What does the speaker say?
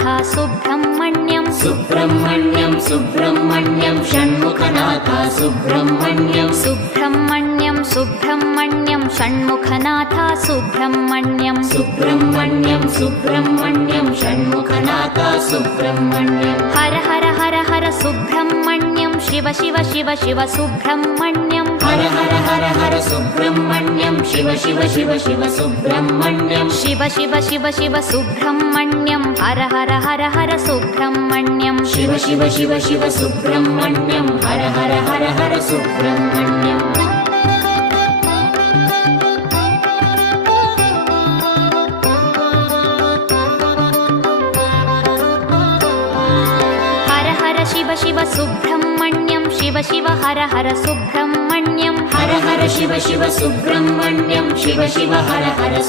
Shanmukhanath Subrahmanyam Subrahmanyam Subrahmanyam Shanmukhanath Subrahmanyam Subrahmanyam Subrahmanyam Shanmukhanath Subrahmanyam Subrahmanyam Subrahmanyam Shanmukhanath Subrahmanyam Har Har Har Har Subrahmanyam Shiva Shiva Shiva Shiva Subrahmanyam Har Har Har Har Subrahmanyam Shiva Shiva Shiva Shiva Subrahmanyam Shiva Shiva Shiva Shiva Subrahmanyam Har Har Har Har Subrahmanyam Shiva Shiva Shiva Shiva Subrahmanyam Har Har Har Har Subrahmanyam Har Har Shiva Shiva Subrahmanyam Shiva Shiva Har Har Subrahmanyam Har Har Shiva Shiva Subrahmanyam Shiva Shiva Har Har